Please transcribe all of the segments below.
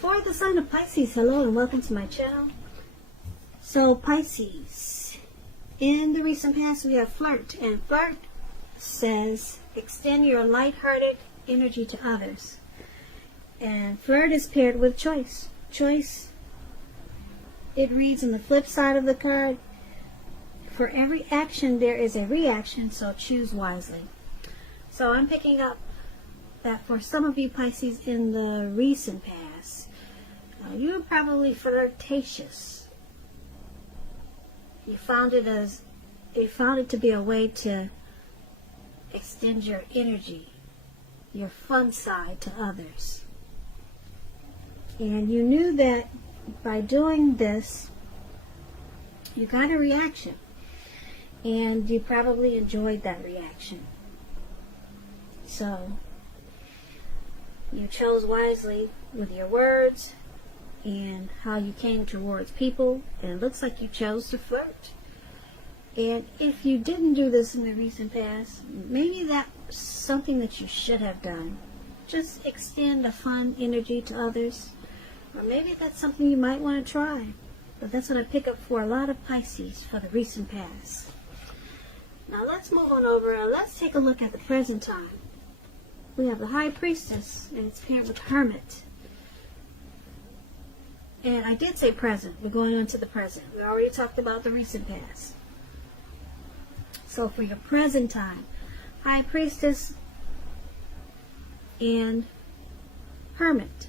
For the sign of Pisces, hello and welcome to my channel. So Pisces, in the recent past we have flirt, and flirt says extend your light-hearted energy to others. And flirt is paired with choice. Choice, it reads on the flip side of the card, for every action there is a reaction, so choose wisely. So I'm picking up that for some of you Pisces in the recent past, you were probably flirtatious. You found it to be a way to extend your energy, your fun side to others. And you knew that by doing this, you got a reaction. And you probably enjoyed that reaction. So, you chose wisely with your words and how you came towards people. And it looks like you chose to flirt. And if you didn't do this in the recent past, maybe that's something that you should have done. Just extend a fun energy to others. Or maybe that's something you might want to try. But that's what I pick up for a lot of Pisces for the recent past. Now let's move on over and let's take a look at the present time. We have the High Priestess and it's paired with Hermit. And I did say present. We're going on to the present. We already talked about the recent past. So for your present time, High Priestess and Hermit.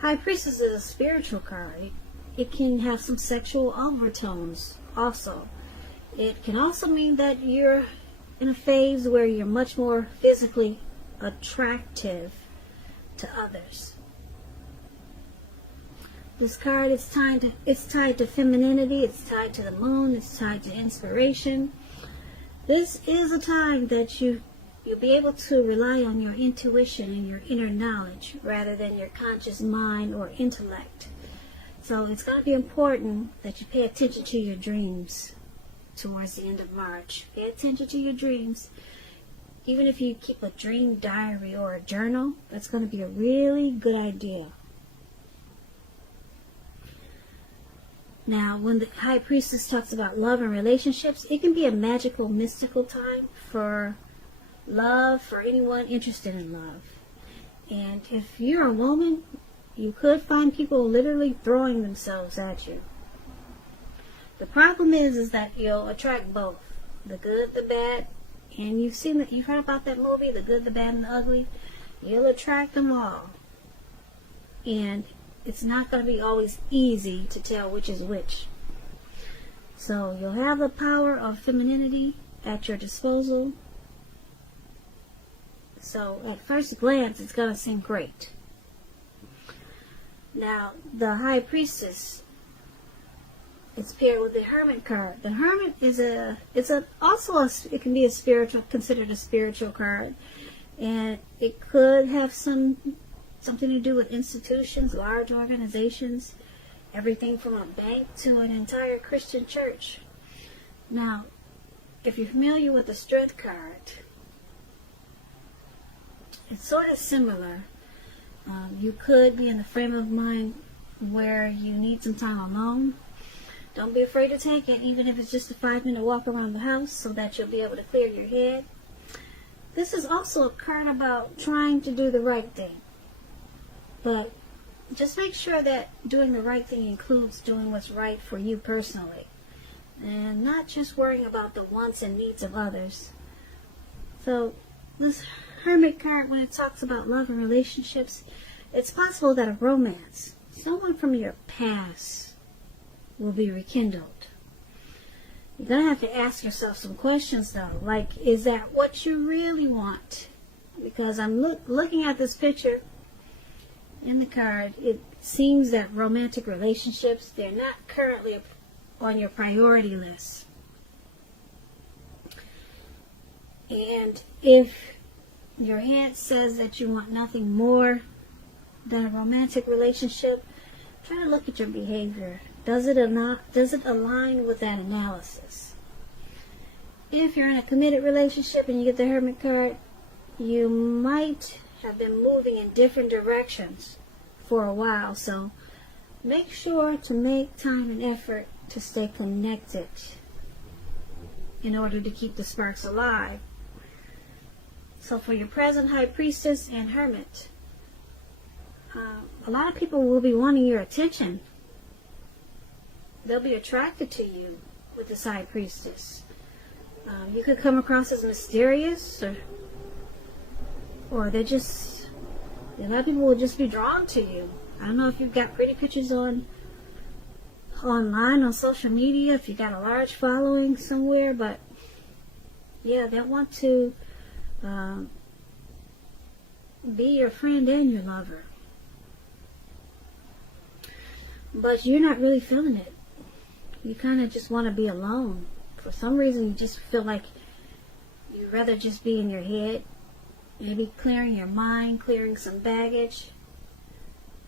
High Priestess is a spiritual card. It can have some sexual overtones also. It can also mean that you're in a phase where you're much more physically attractive to others. This card is tied to femininity, it's tied to the moon, it's tied to inspiration. This is a time that you'll be able to rely on your intuition and your inner knowledge rather than your conscious mind or intellect. So it's going to be important that you pay attention to your dreams towards the end of March. Pay attention to your dreams. Even if you keep a dream diary or a journal, that's going to be a really good idea. Now, when the High Priestess talks about love and relationships, it can be a magical, mystical time for love, for anyone interested in love. And if you're a woman, you could find people literally throwing themselves at you. The problem is that you'll attract both, the good, the bad, and you've heard about that movie, The Good, the Bad, and the Ugly. You'll attract them all. And it's not going to be always easy to tell which is which. So you'll have the power of femininity at your disposal. So at first glance, it's going to seem great. Now, the High Priestess, it's paired with the Hermit card. The Hermit it can be considered a spiritual card, and it could have something to do with institutions, large organizations, everything from a bank to an entire Christian church. Now, if you're familiar with the Strength card, it's sort of similar. You could be in a frame of mind where you need some time alone. Don't be afraid to take it, even if it's just a 5-minute walk around the house so that you'll be able to clear your head. This is also a card about trying to do the right thing. But just make sure that doing the right thing includes doing what's right for you personally. And not just worrying about the wants and needs of others. So this Hermit card, when it talks about love and relationships, it's possible that a romance, someone from your past, will be rekindled. You're going to have to ask yourself some questions though, like, is that what you really want? Because I'm looking at this picture in the card, it seems that romantic relationships, they're not currently on your priority list. And if your head says that you want nothing more than a romantic relationship, try to look at your behavior. Does it align with that analysis? If you're in a committed relationship and you get the Hermit card, you might have been moving in different directions for a while. So make sure to make time and effort to stay connected in order to keep the sparks alive. So for your present High Priestess and Hermit, a lot of people will be wanting your attention. They'll be attracted to you with this High Priestess. You could come across as mysterious, or they're just, a lot of people will just be drawn to you. I don't know if you've got pretty pictures online, on social media, if you got a large following somewhere, but yeah, they want to be your friend and your lover. But you're not really feeling it. You kind of just want to be alone. For some reason, you just feel like you'd rather just be in your head. Maybe clearing your mind, clearing some baggage.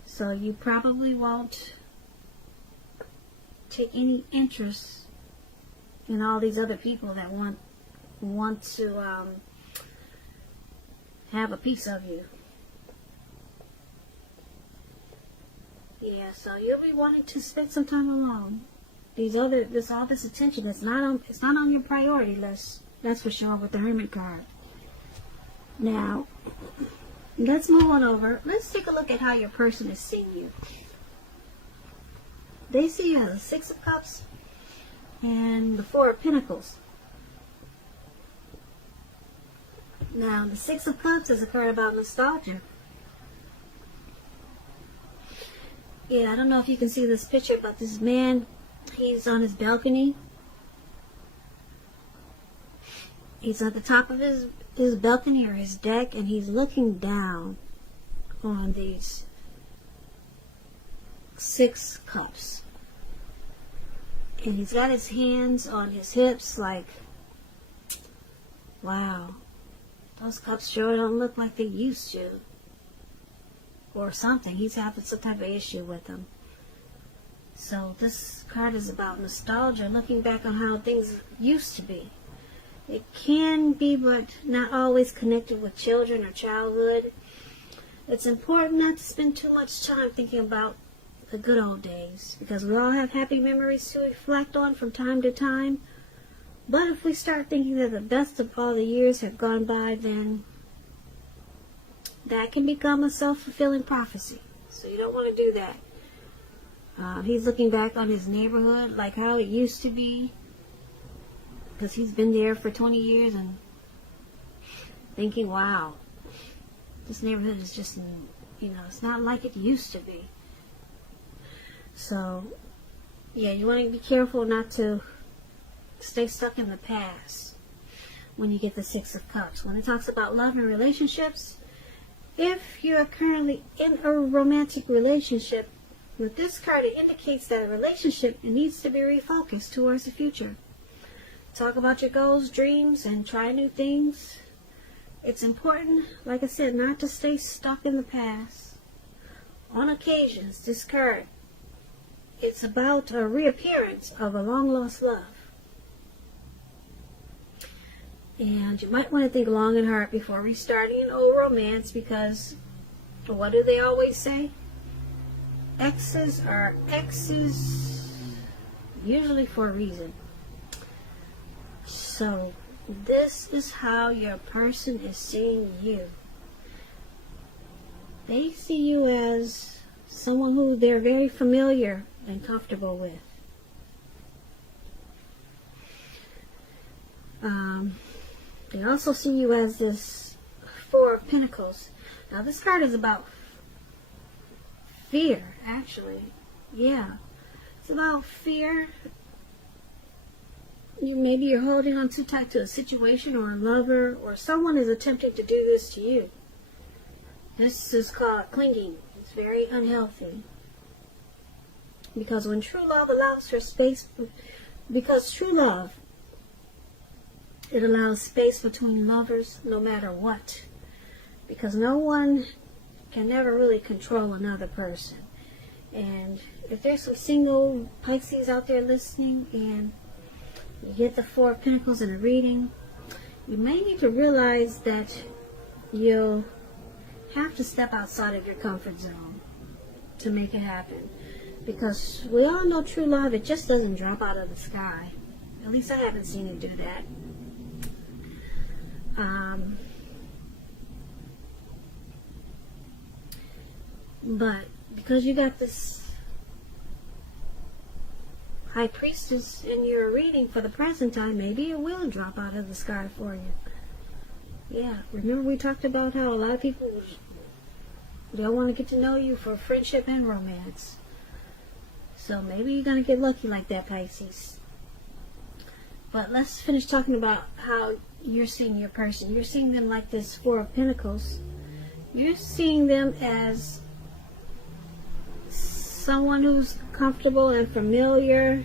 So you probably won't take any interest in all these other people that want to have a piece of you. Yeah, so you'll be wanting to spend some time alone. All this attention, it's not on your priority list. That's for sure with the Hermit card. Now, let's move on over. Let's take a look at how your person is seeing you. They see you as a Six of Cups and the Four of Pentacles. Now, the Six of Cups is a card about nostalgia. Yeah, I don't know if you can see this picture, but this man, he's on his balcony. He's at the top of his balcony or his deck, and he's looking down on these Six Cups. And he's got his hands on his hips like, wow, those cups sure don't look like they used to. Or something. He's having some type of issue with them. So this card is about nostalgia, looking back on how things used to be. It can be, but not always connected with children or childhood. It's important not to spend too much time thinking about the good old days, because we all have happy memories to reflect on from time to time. But if we start thinking that the best of all the years have gone by, then that can become a self-fulfilling prophecy. So you don't want to do that. He's looking back on his neighborhood, like how it used to be, because he's been there for 20 years, and thinking, wow, this neighborhood is just, it's not like it used to be. So, yeah, you want to be careful not to stay stuck in the past when you get the Six of Cups. When it talks about love and relationships, if you are currently in a romantic relationship, with this card it indicates that a relationship needs to be refocused towards the future. Talk about your goals, dreams, and try new things. It's important, like I said, not to stay stuck in the past. On occasions, this card, it's about a reappearance of a long-lost love. And you might want to think long and hard before restarting an old romance, because what do they always say? Exes are exes, usually for a reason. So this is how your person is seeing you. They see you as someone who they're very familiar and comfortable with. They also see you as this Four of Pentacles. Now this card is about fear, actually. Yeah. It's about fear. Maybe you're holding on too tight to a situation or a lover, or someone is attempting to do this to you. This is called clinging. It's very unhealthy. Because when true love allows for space, because true love, it allows space between lovers no matter what. Because no one can never really control another person. And if there's some single Pisces out there listening and you get the Four of Pentacles in a reading, you may need to realize that you'll have to step outside of your comfort zone. to make it happen. Because we all know true love, it just doesn't drop out of the sky. At least I haven't seen it do that. But because you got this High Priestess in your reading for the present time, maybe it will drop out of the sky for you. Yeah, remember we talked about how a lot of people, they'll want to get to know you for friendship and romance. So maybe you're going to get lucky like that, Pisces. But let's finish talking about how you're seeing your person. You're seeing them like this Four of Pentacles. You're seeing them as someone who's comfortable and familiar.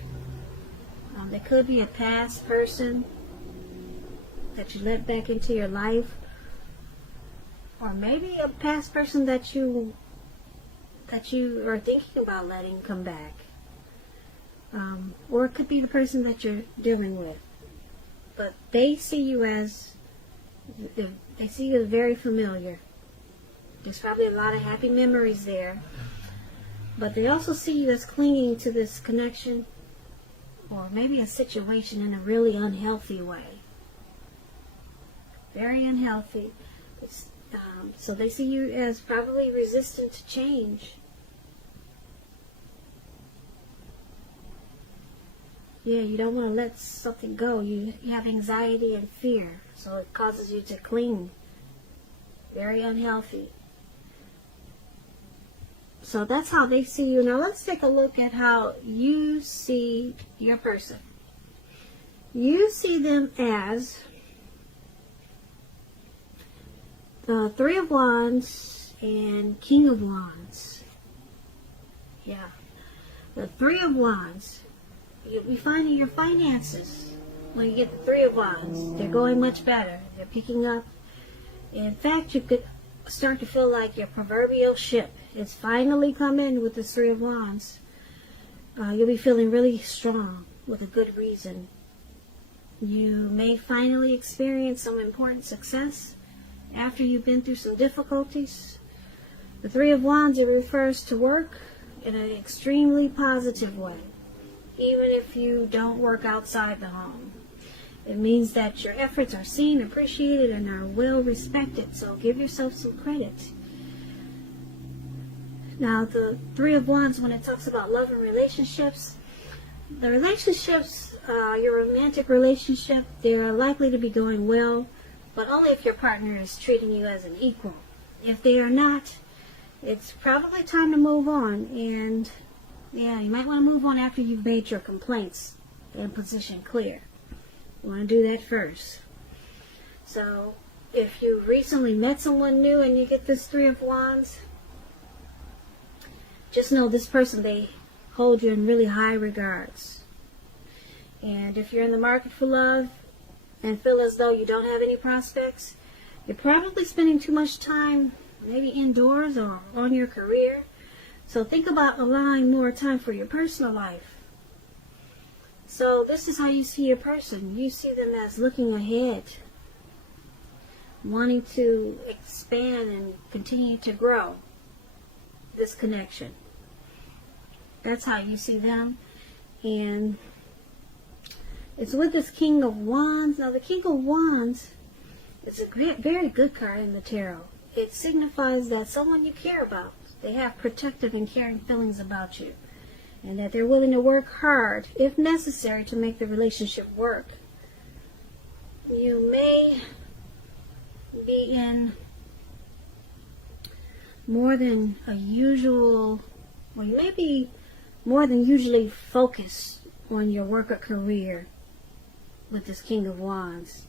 They could be a past person that you let back into your life. Or maybe a past person that you are thinking about letting come back. Or it could be the person that you're dealing with. But they see you as very familiar. There's probably a lot of happy memories there. But they also see you as clinging to this connection or maybe a situation in a really unhealthy way. Very unhealthy. So they see you as probably resistant to change. Yeah, you don't want to let something go. You have anxiety and fear, so it causes you to cling. Very unhealthy. So that's how they see you. Now let's take a look at how you see your person. You see them as the Three of Wands and King of Wands. Yeah. The Three of Wands. You'll be finding your finances when you get the Three of Wands. They're going much better. They're picking up. In fact, you could start to feel like your proverbial ship is finally come in with the Three of Wands. You'll be feeling really strong with a good reason. You may finally experience some important success after you've been through some difficulties. The Three of Wands, it refers to work in an extremely positive way. Even if you don't work outside the home. It means that your efforts are seen, appreciated, and are well respected. So give yourself some credit. Now, the Three of Wands, when it talks about love and relationships, the relationships, your romantic relationship, they're likely to be going well, but only if your partner is treating you as an equal. If they are not, it's probably time to move on. And yeah, you might want to move on after you've made your complaints and position clear. You want to do that first. So, if you recently met someone new and you get this Three of Wands, just know this person, they hold you in really high regards. And if you're in the market for love and feel as though you don't have any prospects, you're probably spending too much time maybe indoors or on your career. So think about allowing more time for your personal life. So this is how you see your person. You see them as looking ahead, wanting to expand and continue to grow this connection. That's how you see them. And it's with this King of Wands. Now the King of Wands is a very good card in the tarot. It signifies that someone you care about, they have protective and caring feelings about you, and that they're willing to work hard, if necessary, to make the relationship work. You may be in more than a usual, well, you may be more than usually focused on your work or career with this King of Wands.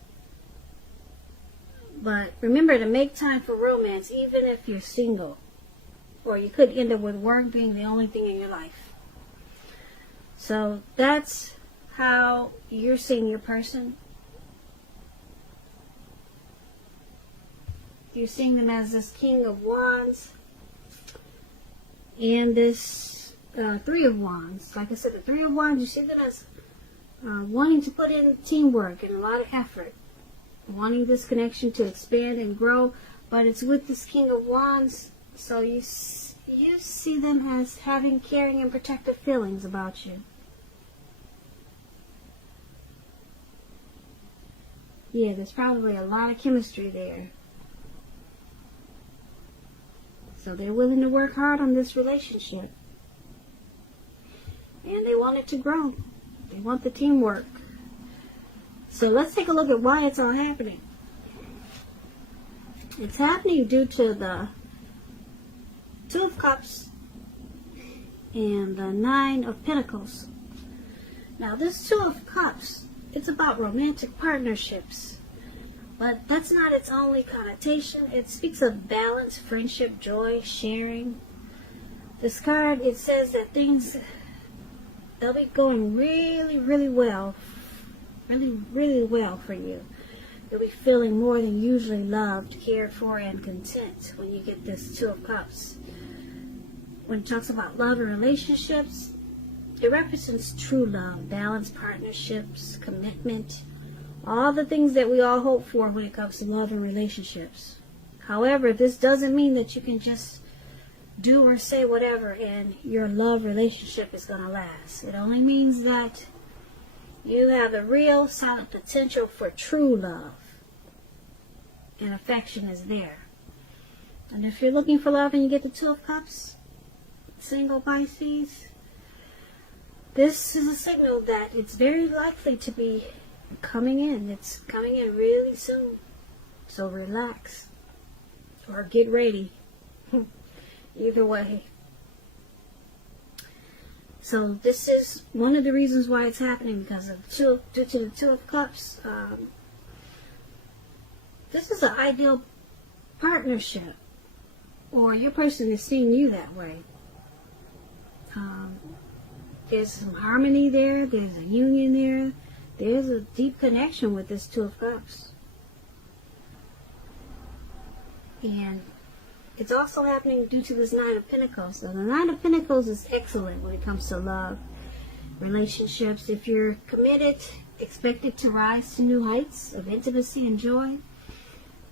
But remember to make time for romance, even if you're single. Or you could end up with work being the only thing in your life. So that's how you're seeing your person. You're seeing them as this King of Wands and this Three of Wands. Like I said, the Three of Wands, you see them as wanting to put in teamwork and a lot of effort. Wanting this connection to expand and grow. But it's with this King of Wands, so you you see them as having caring and protective feelings about you. Yeah, there's probably a lot of chemistry there. So they're willing to work hard on this relationship. And they want it to grow. They want the teamwork. So let's take a look at why it's all happening. It's happening due to the Two of Cups and the Nine of Pentacles. Now this Two of Cups, it's about romantic partnerships. But that's not its only connotation. It speaks of balance, friendship, joy, sharing. This card, it says that things, they'll be going really, really well. Really, really well for you. You'll be feeling more than usually loved, cared for, and content when you get this Two of Cups. When it talks about love and relationships, it represents true love, balanced partnerships, commitment, all the things that we all hope for when it comes to love and relationships. However, this doesn't mean that you can just do or say whatever and your love relationship is going to last. It only means that you have a real solid potential for true love. And affection is there. And if you're looking for love and you get the Two of Cups, single Pisces, this is a signal that it's very likely to be coming in. It's coming in really soon. So relax. Or get ready. Either way. So this is one of the reasons why it's happening, because of due to the Two of Cups. This is an ideal partnership, or your person is seeing you that way. There's some harmony there. There's a union there. There's a deep connection with this Two of Cups. And it's also happening due to this Nine of Pentacles. So the Nine of Pentacles is excellent when it comes to love, relationships. If you're committed, expect it to rise to new heights of intimacy and joy.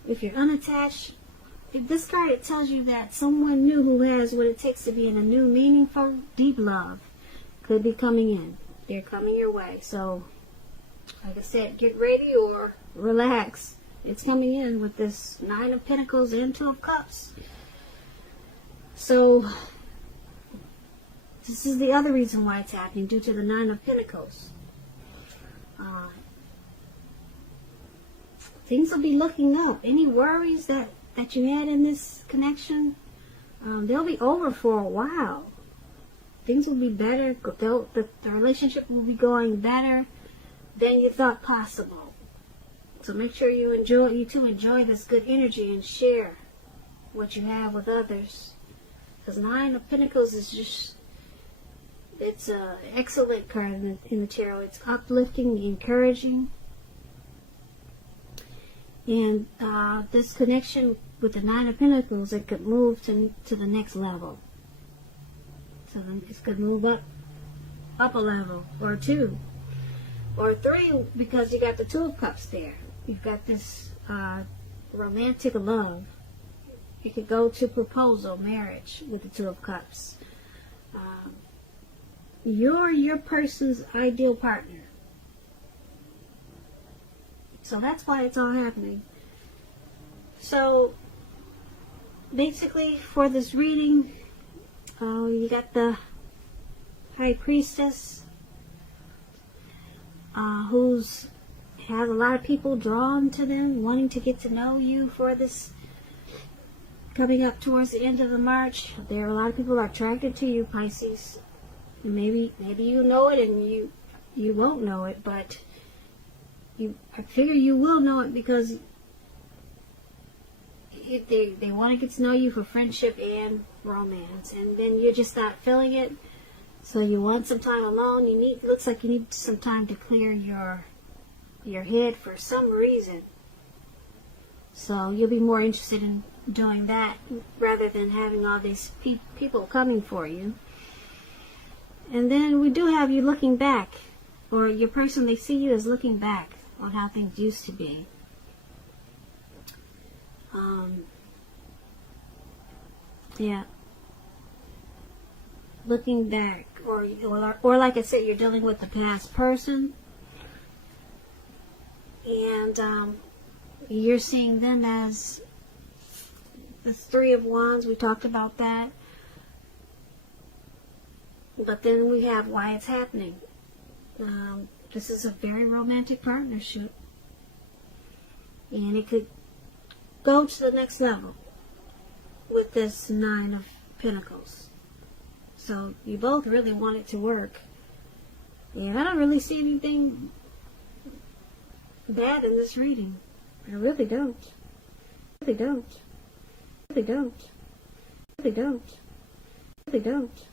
If you're unattached, if this card, it tells you that someone new who has what it takes to be in a new, meaningful, deep love could be coming in. They're coming your way. So, like I said, get ready or relax. It's coming in with this Nine of Pentacles and Two of Cups. So, this is the other reason why it's happening, due to the Nine of Pentacles. Things will be looking up. Any worries that you had in this connection, they'll be over for a while. Things will be better. The relationship will be going better than you thought possible. So make sure you enjoy this good energy and share what you have with others. Because Nine of Pentacles is just, it's an excellent card in the tarot. It's uplifting, encouraging. And this connection with the Nine of Pentacles, it could move to the next level. So then it could move up a level, or two, or three, because you got the Two of Cups there. You've got this romantic love. You could go to proposal, marriage with the Two of Cups. You're your person's ideal partner. So that's why it's all happening. So basically, for this reading, you got the High Priestess, who's has a lot of people drawn to them, wanting to get to know you for this coming up towards the end of the March. There are a lot of people attracted to you, Pisces. Maybe you know it and you won't know it, but I figure you will know it, because they want to get to know you for friendship and romance, and then you're just not feeling it, so you want some time alone. Looks like you need some time to clear your head for some reason. So you'll be more interested in doing that rather than having all these people coming for you. And then we do have you looking back, or your person, they see you as looking back on how things used to be. Yeah. looking back, or like I said, you're dealing with the past person, and you're seeing them as the Three of Wands. We talked about that. But then we have why it's happening. This is a very romantic partnership. And it could go to the next level with this Nine of Pentacles. So you both really want it to work. And I don't really see anything bad in this reading. I really don't. Really don't. Really don't. Really don't. Really don't.